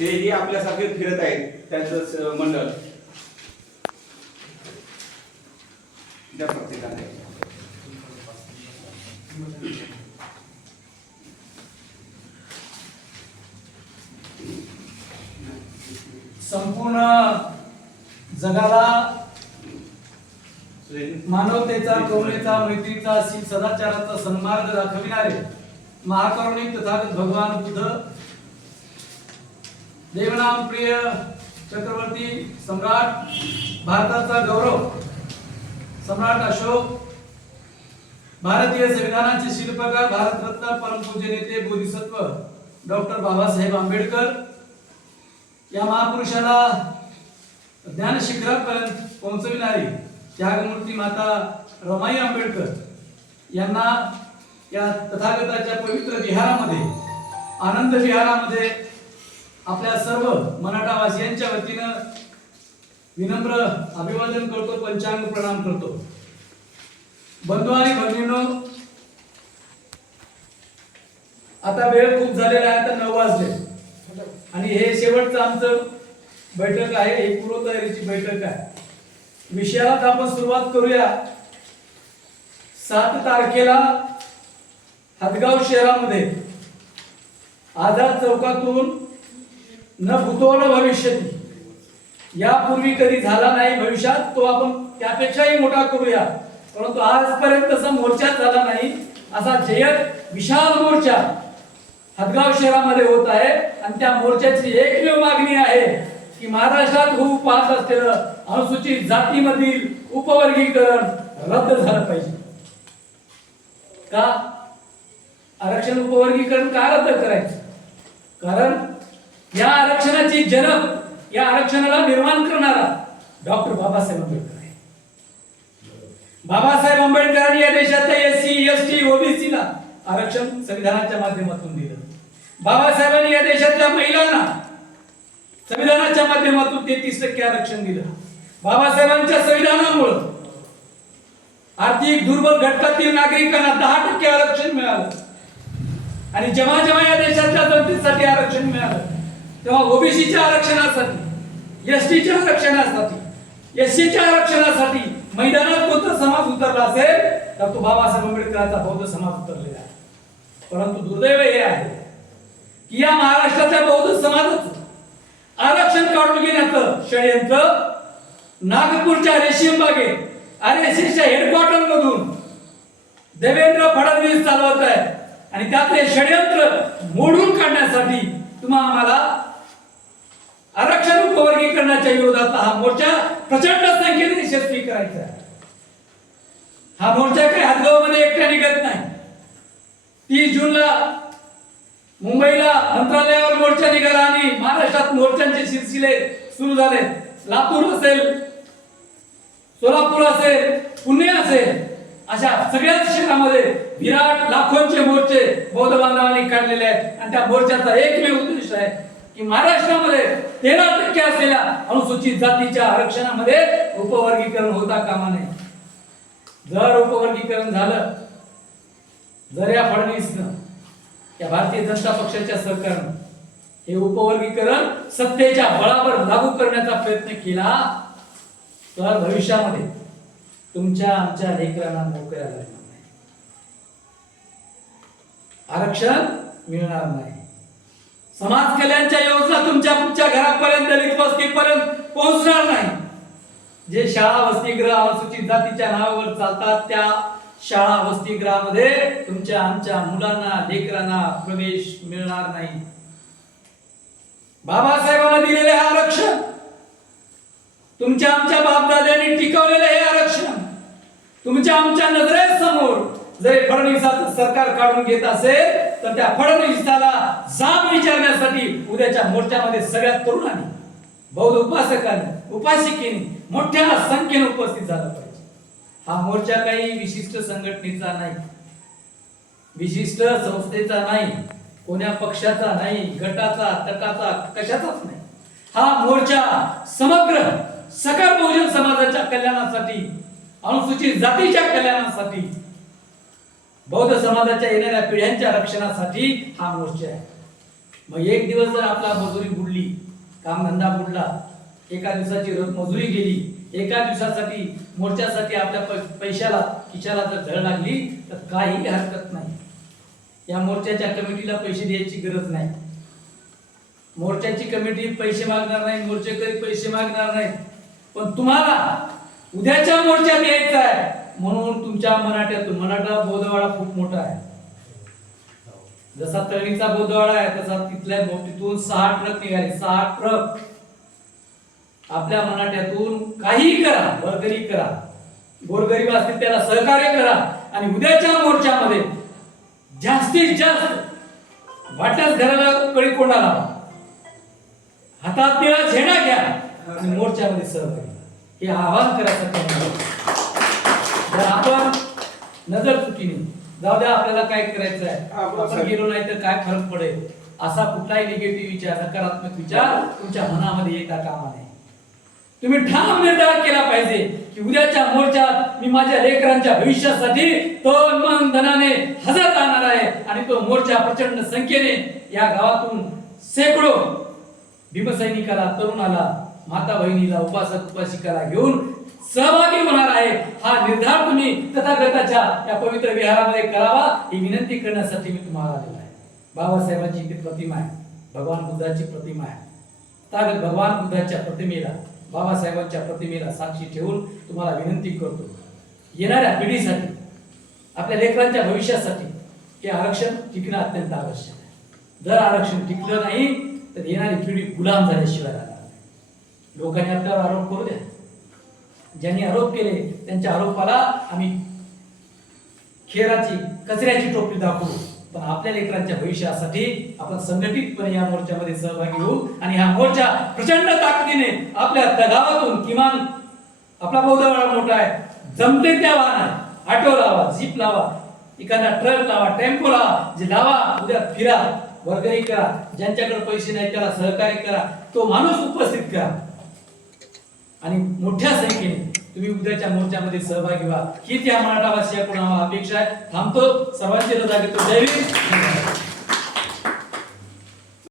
तेही आपल्यासारखे फिरत आहेत त्यांचं मंडळ त्या प्रत्येकाने संपूर्ण जगाला मानवतेचा, करुणेचा, मैत्रीचा, शील सदाचाराचा सन्मार्ग दाखविणारे महाकरुणिक तथागत भगवान बुद्ध, देवनाम प्रिय चक्रवर्ती सम्राट, भारताचा गौरव सम्राट अशोक, भारतीय संविधानाचे शिल्पकार, भारतरत्न परमपूज्य नेते बोधिसत्व डॉक्टर बाबासाहेब आंबेडकर या महापुरुषाला ज्ञान शिखरापर्यंत पोहोचविणारी त्यागमूर्ती माता रमाई आंबेडकर यांना या तथागताच्या पवित्र विहारामध्ये, आनंद विहारामध्ये आपल्या सर्व मराठावासियांच्या वतीनं विनम्र अभिवादन करतो, पंचांग प्रणाम करतो. बंधू आणि भगिनींनो, आता वेळ खूप झालेला आहे, आता 9 वाजले आणि हे शेवटचं आमचं बैठक आहे, ही पूर्वतयारीची बैठक आहे. विषयाला आपण सुरुवात करूया. 7 तारखेला हदगाव शहरामध्ये आझाद चौकातून न भूतो न भविष्यती, यापूर्वी कधी झाला नाही, भविष्यात तो आपण त्यापेक्षाही मोठा करूया. परंतु आजपर्यंत तसा मोर्चा झाला नाही, असा जय्यत विशाल मोर्चा हदगाव शहरामध्ये होत आहे. आणि त्या मोर्चाची एकमेव मागणी आहे की महाराष्ट्रात होऊ पाहत असलेलं अनुसूचित जातीमधील उपवर्गीकरण रद्द झालं पाहिजे. का आरक्षण उपवर्गीकरण का रद्द करायचं? कारण या आरक्षणाची जनक, या आरक्षणाला निर्माण करणारा डॉक्टर बाबासाहेब आंबेडकर आहे. बाबासाहेब आंबेडकरांनी या देशाच्या एससी, एसटी, ओबीसीला आरक्षण संविधानाच्या माध्यमातून दिलं. बाबासाहेबांनी या देशातल्या महिलांना संविधानाच्या माध्यमातून 33% आरक्षण दिलं. बाबासाहेबांच्या संविधानामुळे आर्थिक दुर्बल घटकातील नागरिकांना 10% आरक्षण मिळालं. आणि जेव्हा जेव्हा या देशाच्या जनतेसाठी आरक्षण मिळालं, तेव्हा ओबीसीच्या आरक्षणासाठी, एसटीच्या आरक्षणासाठी, एससीच्या आरक्षणासाठी मैदानात कोणता समाज उतरला असेल तर तो बाबासाहेब आंबेडकरांचा बौद्ध समाज उतरलेला आहे. परंतु दुर्दैव हे आहे की या महाराष्ट्राच्या बौद्ध समाजाचं आरक्षण काढून घेण्याचं षडयंत्र नागपूरच्या रेशीम बागेत आरएसएसच्या हेडक्वार्टर मधून देवेंद्र फडणवीस चालवत आहे. आणि त्यातले षडयंत्र मोडून काढण्यासाठी तुम्हा आम्हाला आरक्षण उपवर्गीकरणाच्या विरोधात हा मोर्चा प्रचंड संख्येने यशस्वी करायचा आहे. हा मोर्चा काही हदगावमध्ये एकट्या निघत नाही. 30 जूनला मुंबईला मंत्रालयावर मोर्चा निघाला आणि महाराष्ट्रात मोर्चांचे सिलसिले सुरू झाले. लातूर असेल, सोलापूर असेल, पुणे असेल, अशा सगळ्याच शहरामध्ये विराट लाखोंचे मोर्चे बौद्ध बांधवांनी काढलेले आहेत. आणि त्या मोर्चाचा एकमेव उद्देश आहे की महाराष्ट्रामध्ये 13% असलेल्या अनुसूचित जातीच्या आरक्षणामध्ये उपवर्गीकरण होता कामा नये. जर उपवर्गीकरण झालं, जर या फडणवीसनं, या भारतीय जनता पक्षाच्या सरकारनं हे उपवर्गीकरण सत्तेच्या बळावर लागू करण्याचा प्रयत्न केला तर भविष्यामध्ये तुमच्या आमच्या लेकरांना नोकऱ्या लागणार नाही, आरक्षण मिळणार नाही, समाज कल्याणच्या योजना तुमच्या घरापर्यंत, दलित वस्तीपर्यंत पोहोचणार नाही. जे शाळा वसतिगृह अनुसूचित जातीच्या नावावर चालतात त्या शाळा वसतिगृहामध्ये तुमच्या आमच्या मुलांना, लेकरांना प्रवेश मिळणार नाही. बाबासाहेबांना दिलेले हे आरक्षण, तुमच्या आमच्या बापदाद्यांनी टिकवलेले हे आरक्षण तुमच्या आमच्या नजरेसमोर जर फडणवीसाचं सरकार काढून घेत असेल तर त्या फडणवीसाला जाब विचारण्यासाठी उद्याच्या मोर्चामध्ये सगळ्या तरुणांनी, बौद्ध उपासकांनी, उपासिकेनी मोठ्या संख्येने उपस्थित झाला पाहिजे. हा मोर्चा काही विशिष्ट संघटनेचा नाही, विशिष्ट संस्थेचा नाही, कोण्या पक्षाचा नाही, गटाचा, तटाचा, कशाचाच नाही. हा मोर्चा समग्र सकल बहुजन समाजाच्या कल्याणासाठी, अनुसूचित जातीच्या कल्याणासाठी, बौद्ध समाजाच्या येणाऱ्या पिढ्यांच्या रक्षणासाठी हा मोर्चा आहे. मग एक दिवस जर आपला मजुरी बुडली, कामधंदा बुडला, एका दिवसाची मजुरी गेली, एका दिवसासाठी मोर्चासाठी आपल्या पैशाला खिशाला जर झळ लागली तर काही हरकत नाही. या मोर्चाच्या कमिटीला पैसे द्यायची गरज नाही. मोर्चाची कमिटी पैसे मागणार नाही, मोर्चेकरी पैसे मागणार नाही. पण तुम्हाला उद्याच्या मोर्चात यायचं आहे म्हणून तुमच्या मराठ्यातून, मराठा बोधवाडा खूप मोठा आहे, जसा तळणीचा बोधवाडा आहे तसा तिथल्या तिथून 6 ट्रक निघाले. 6 ट्रक आपल्या मराठ्यातून काही करा, वर्गणी करा, गोरगरीब असतील त्याला सहकार्य करा आणि उद्याच्या मोर्चामध्ये जास्तीत जास्त वाटल्यास घराला कळी कोंडा लावा, हातात निळा झेंडा घ्या आणि मोर्चामध्ये सहभागी व्हा. हे आवाहन करायचं. जर आपण नजर चुकीने जाऊ द्या, आपल्याला काय करायचं आहे, आपण गेलो नाही तर काय फरक पडेल, असा कुठलाही निगेटिव्ह विचार, नकारात्मक विचार तुमच्या मनामध्ये येता कामा नये. तुम्ही ठाम निर्धार केला पाहिजे की उद्याच्या मोर्चात मी माझ्या लेकरांच्या भविष्यासाठी तन मन धनाने हजर राहणार आहे आणि तो मोर्चा प्रचंड संख्येने या गावातून शेकडो भीमसैनिकाला, तरुणाला, माता बहिणीला, उपासक उपासिकाला घेऊन सहभागी होणार आहे. हा निर्धार तुम्ही तथागताच्या या पवित्र विहारामध्ये करावा ही विनंती करण्यासाठी मी तुम्हाला आलेलो आहे. बाबासाहेबांची इथे प्रतिमा आहे, भगवान बुद्धाची प्रतिमा आहे. तथागत भगवान बुद्धाच्या प्रतिमेला, बाबासाहेबांच्या प्रतिमेला साक्षी ठेवून तुम्हाला विनंती करतो, येणाऱ्या पिढीसाठी, आपल्या लेकरांच्या भविष्यासाठी हे आरक्षण टिकणं अत्यंत आवश्यक आहे. जर आरक्षण टिकलं नाही तर येणारी पिढी गुलाम झाल्याशिवाय राहणार नाही. लोकांनी आपल्यावर आरोप करू द्या, ज्यांनी आरोप केले त्यांच्या आरोपाला आम्ही खेराची, कचऱ्याची टोपली दाखवू, पण आपल्या लेकरांच्या भविष्यासाठी आपण संघटितपणे या मोर्चामध्ये सहभागी होऊ आणि हा मोर्चा प्रचंड ताकदीने आपल्या गावातून, किमान आपला बोधवाडा मोठा आहे, जमते त्या वाहनात, ऑटो लावा, जीप लावा, एखादा ट्रक लावा, टेम्पो लावा, जे लावा, उद्या फिरा, वर्गणी करा, ज्यांच्याकडे पैसे नाही त्याला सहकार्य करा, तो माणूस उपस्थित करा आणि मोठ्या संख्येने तुम्ही उद्याच्या मोर्चामध्ये सहभागी व्हा. ही त्या मराठावासियाकडून आम्हाला अपेक्षा आहे. थांबतो, सर्वांची रजा घेतो. जय हिंद.